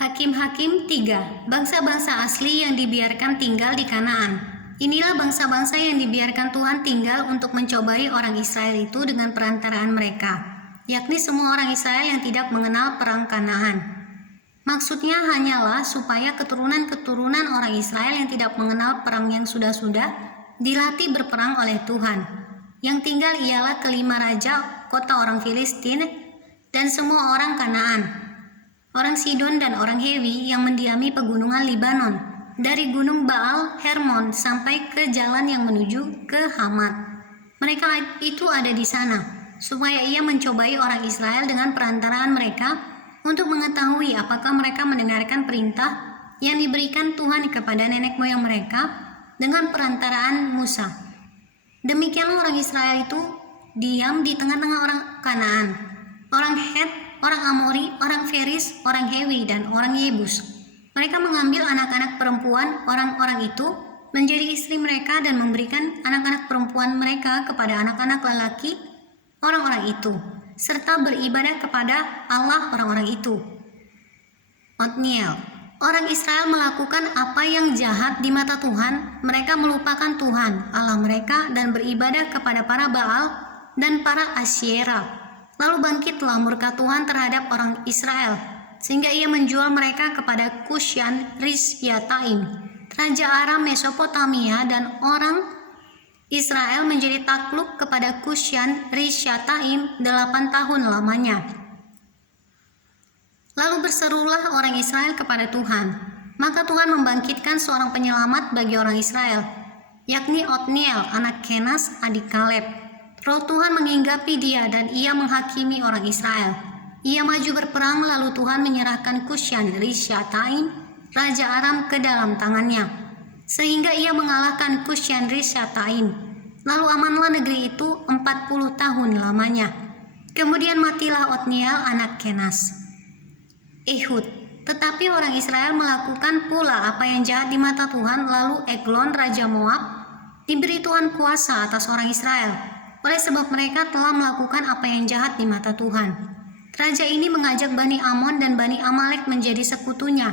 Hakim-Hakim 3. Bangsa-bangsa asli yang dibiarkan tinggal di Kanaan. Inilah bangsa-bangsa yang dibiarkan Tuhan tinggal untuk mencobai orang Israel itu dengan perantaraan mereka, yakni semua orang Israel yang tidak mengenal perang Kanaan. Maksudnya hanyalah supaya keturunan-keturunan orang Israel yang tidak mengenal perang yang sudah-sudah dilatih berperang oleh Tuhan. Yang tinggal ialah kelima raja kota orang Filistin dan semua orang Kanaan, orang Sidon dan orang Hewi yang mendiami pegunungan Libanon, dari gunung Baal Hermon sampai ke jalan yang menuju ke Hamat. Mereka itu ada di sana, supaya ia mencobai orang Israel dengan perantaraan mereka untuk mengetahui apakah mereka mendengarkan perintah yang diberikan Tuhan kepada nenek moyang mereka dengan perantaraan Musa. Demikianlah orang Israel itu diam di tengah-tengah orang Kanaan, orang Het, orang Amori, orang Feris, orang Hewi, dan orang Yebus. Mereka mengambil anak-anak perempuan orang-orang itu menjadi istri mereka dan memberikan anak-anak perempuan mereka kepada anak-anak lelaki orang-orang itu, serta beribadah kepada Allah orang-orang itu. Otniel. Orang Israel melakukan apa yang jahat di mata Tuhan. Mereka melupakan Tuhan, Allah mereka, dan beribadah kepada para Baal dan para Asyera. Lalu bangkitlah murka Tuhan terhadap orang Israel, sehingga ia menjual mereka kepada Kusyan Rishyataim, raja Aram Mesopotamia, dan orang Israel menjadi takluk kepada Kusyan Rishyataim 8 tahun lamanya. Lalu berserulah orang Israel kepada Tuhan, maka Tuhan membangkitkan seorang penyelamat bagi orang Israel, yakni Otniel anak Kenas adik Kaleb. Roh Tuhan menghinggapi dia dan ia menghakimi orang Israel. Ia maju berperang, lalu Tuhan menyerahkan Kusyan Rishyataim, raja Aram, ke dalam tangannya, sehingga ia mengalahkan Kusyan Rishyataim. Lalu amanlah negeri itu 40 tahun lamanya. Kemudian matilah Otniel anak Kenas. Ehud. Tetapi orang Israel melakukan pula apa yang jahat di mata Tuhan. Lalu Eglon raja Moab diberi Tuhan kuasa atas orang Israel, oleh sebab mereka telah melakukan apa yang jahat di mata Tuhan. Raja ini mengajak Bani Amon dan Bani Amalek menjadi sekutunya.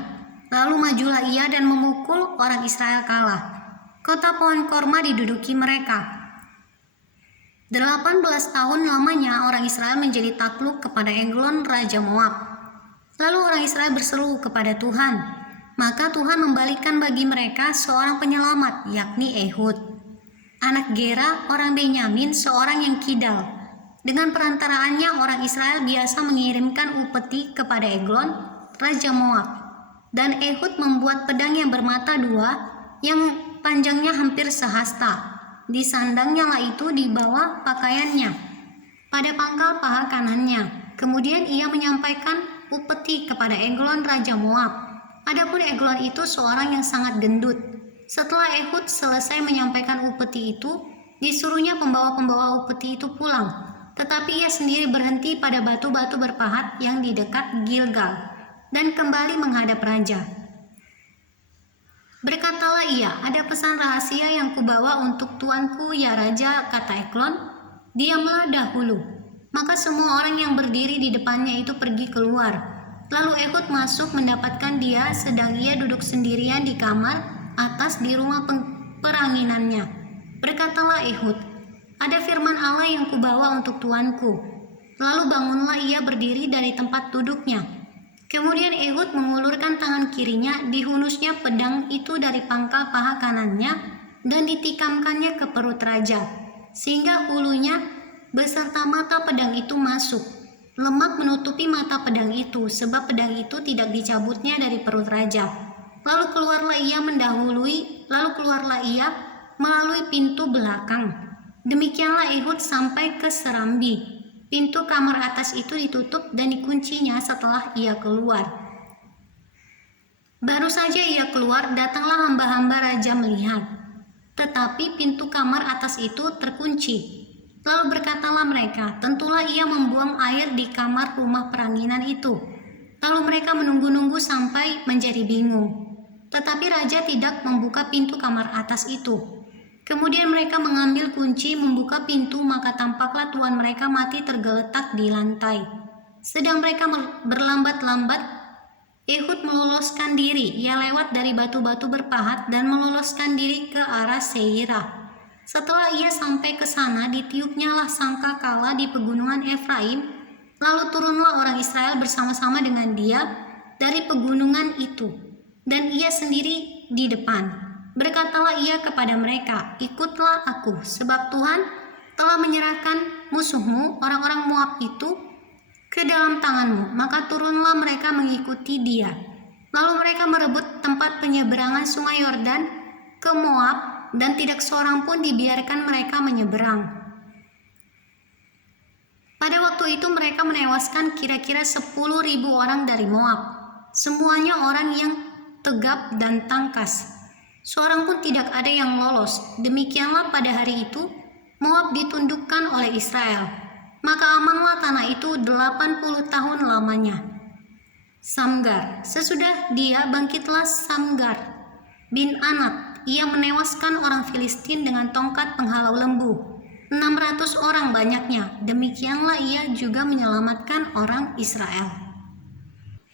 Lalu majulah ia dan memukul orang Israel kalah. Kota pohon korma diduduki mereka. 18 tahun lamanya orang Israel menjadi takluk kepada Eglon raja Moab. Lalu orang Israel berseru kepada Tuhan, maka Tuhan membalikan bagi mereka seorang penyelamat, yakni Ehud, anak Gera orang Benyamin, seorang yang kidal. Dengan perantaraannya orang Israel biasa mengirimkan upeti kepada Eglon raja Moab, dan Ehud membuat pedang yang bermata dua yang panjangnya hampir sehasta. Disandangnya lah itu di bawah pakaiannya pada pangkal paha kanannya. Kemudian ia menyampaikan upeti kepada Eglon raja Moab. Adapun Eglon itu seorang yang sangat gendut. Setelah Ehud selesai menyampaikan upeti itu, disuruhnya pembawa-pembawa upeti itu pulang. Tetapi ia sendiri berhenti pada batu-batu berpahat yang di dekat Gilgal dan kembali menghadap raja. Berkatalah ia, ada pesan rahasia yang kubawa untuk tuanku ya raja, kata Eglon. Diamlah dahulu. Maka semua orang yang berdiri di depannya itu pergi keluar. Lalu Ehud masuk mendapatkan dia sedang ia duduk sendirian di kamar atas di rumah peranginannya. Berkatalah Ehud, ada firman Allah yang kubawa untuk tuanku. Lalu bangunlah ia berdiri dari tempat duduknya. Kemudian Ehud mengulurkan tangan kirinya, dihunusnya pedang itu dari pangkal paha kanannya dan ditikamkannya ke perut raja, sehingga ulunya beserta mata pedang itu masuk. Lemak menutupi mata pedang itu, sebab pedang itu tidak dicabutnya dari perut raja. Lalu keluarlah ia melalui pintu belakang. Demikianlah Ehud sampai ke serambi. Pintu kamar atas itu ditutup dan dikuncinya setelah ia keluar. Baru saja ia keluar, datanglah hamba-hamba raja melihat. Tetapi pintu kamar atas itu terkunci. Lalu berkatalah mereka, tentulah ia membuang air di kamar rumah peranginan itu. Lalu mereka menunggu-nunggu sampai menjadi bingung. Tetapi raja tidak membuka pintu kamar atas itu. Kemudian mereka mengambil kunci membuka pintu, maka tampaklah tuan mereka mati tergeletak di lantai. Sedang mereka berlambat-lambat Ehud meloloskan diri, ia lewat dari batu-batu berpahat dan meloloskan diri ke arah Seirah. Setelah ia sampai ke sana, ditiupnyalah sangkakala di pegunungan Efraim, lalu turunlah orang Israel bersama-sama dengan dia dari pegunungan itu, dan ia sendiri di depan. Berkatalah ia kepada mereka, ikutlah aku, sebab Tuhan telah menyerahkan musuhmu, orang-orang Moab itu, ke dalam tanganmu. Maka turunlah mereka mengikuti dia. Lalu mereka merebut tempat penyeberangan sungai Yordan ke Moab, dan tidak seorang pun dibiarkan mereka menyeberang. Pada waktu itu mereka menewaskan kira-kira 10.000 orang dari Moab. Semuanya orang yang tegap dan tangkas. Seorang pun tidak ada yang lolos. Demikianlah pada hari itu Moab ditundukkan oleh Israel. Maka amanlah tanah itu 80 tahun lamanya. Samgar. Sesudah dia bangkitlah Samgar bin Anat. Ia menewaskan orang Filistin dengan tongkat penghalau lembu. 600 orang banyaknya. Demikianlah ia juga menyelamatkan orang Israel.